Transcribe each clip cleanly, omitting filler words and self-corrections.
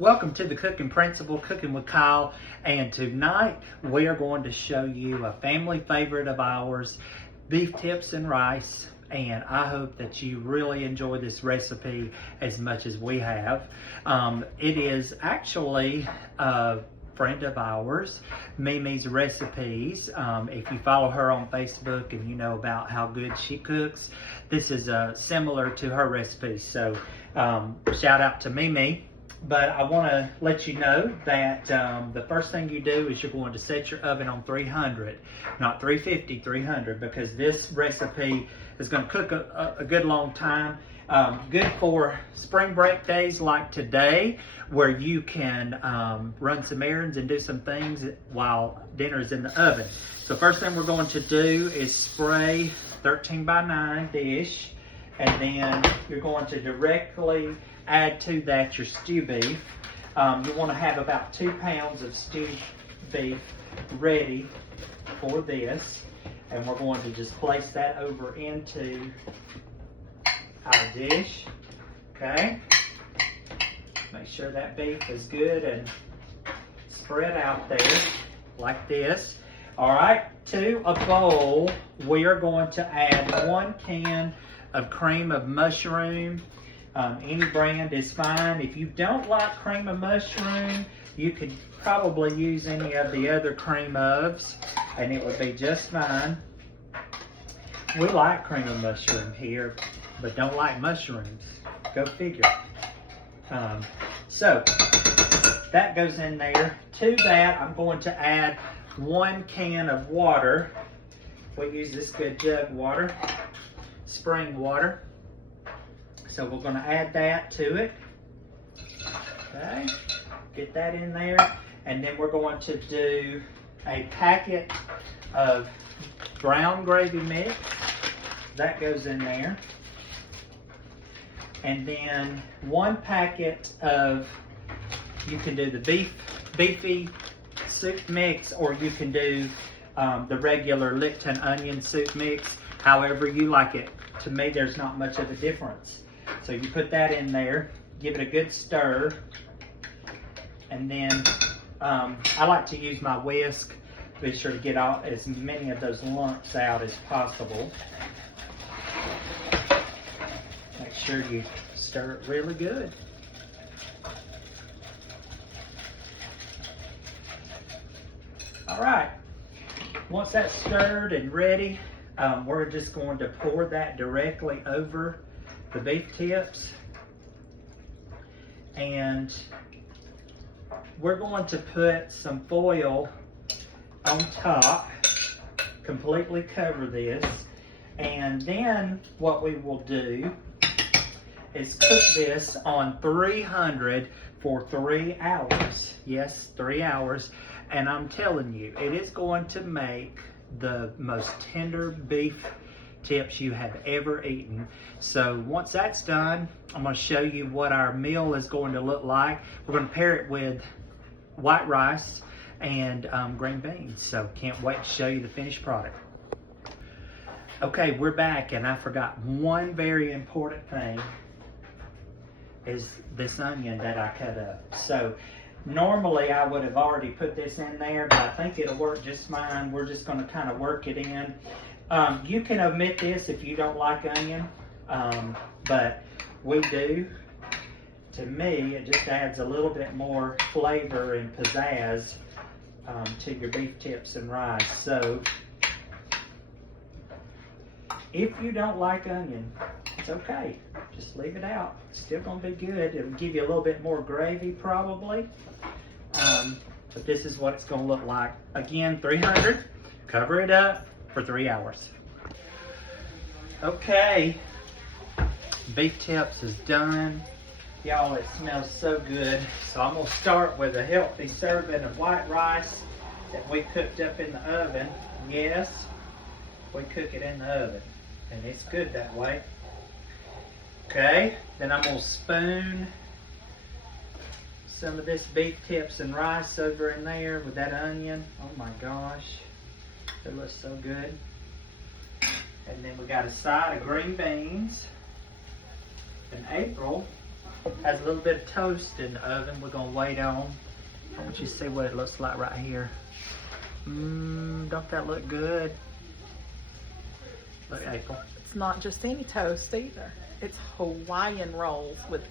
Welcome to the Cooking Principle, Cooking with Kyle, and tonight we are going to show you a family favorite of ours, beef tips and rice, and I hope that you really enjoy this recipe as much as we have. It is actually a friend of ours, Mimi's Recipes. If you follow her on Facebook and you know about how good she cooks, this is similar to her recipe. So shout out to Mimi. But I want to let you know that the first thing you do is you're going to set your oven on 300, not 350, 300, because this recipe is going to cook a good long time. Good for spring break days like today, where you can run some errands and do some things while dinner is in the oven. So first thing we're going to do is spray 13 by 9 dish, and then you're going to directly add to that your stew beef. You want to have about 2 pounds of stewed beef ready for this, and we're going to just place that over into our dish. Okay, make sure that beef is good and spread out there like this. All right, to a bowl we are going to add 1 can of cream of mushroom. Any brand is fine. If you don't like cream of mushroom, you could probably use any of the other cream ofs and it would be just fine. We like cream of mushroom here, but don't like mushrooms. Go figure. So that goes in there. To that, I'm going to add 1 can of water. We use this good jug water, spring water. So we're going to add that to it. Okay, get that in there. And then we're going to do a packet of brown gravy mix. That goes in there. And then 1 packet of, you can do the beefy soup mix, or you can do the regular Lipton onion soup mix, however you like it. To me, there's not much of a difference. So you put that in there, give it a good stir, and then I like to use my whisk. Be sure to get out as many of those lumps out as possible. Make sure you stir it really good. All right, once that's stirred and ready, we're just going to pour that directly over the beef tips, and we're going to put some foil on top, completely cover this, and then what we will do is cook this on 300 for 3 hours. Yes, 3 hours, and I'm telling you, it is going to make the most tender beef tips you have ever eaten. So once that's done, I'm going to show you what our meal is going to look like. We're going to pair it with white rice and green beans. So can't wait to show you the finished product. Okay, we're back, and I forgot one very important thing, is this onion that I cut up. So normally I would have already put this in there, but I think it'll work just fine. We're just going to kind of work it in. You can omit this if you don't like onion, but we do. To me, it just adds a little bit more flavor and pizzazz to your beef tips and rice. So if you don't like onion, it's okay. Just leave it out. It's still going to be good. It'll give you a little bit more gravy probably. But this is what it's going to look like. Again, 300, cover it up for 3 hours. Okay, beef tips is done. Y'all, it smells so good. So I'm gonna start with a healthy serving of white rice that we cooked up in the oven. Yes, we cook it in the oven, and it's good that way. Okay, then I'm gonna spoon some of this beef tips and rice over in there with that onion. Oh my gosh, it looks so good. And then we got a side of green beans. And April Has a little bit of toast in the oven. We're gonna wait on. I want you to see what it looks like right here. Don't that look good? Look, April. It's not just any toast either. It's Hawaiian rolls with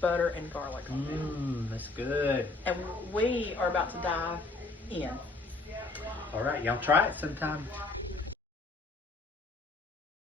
butter and garlic on That's good. it. And we are about to dive in. All right, y'all try it sometime.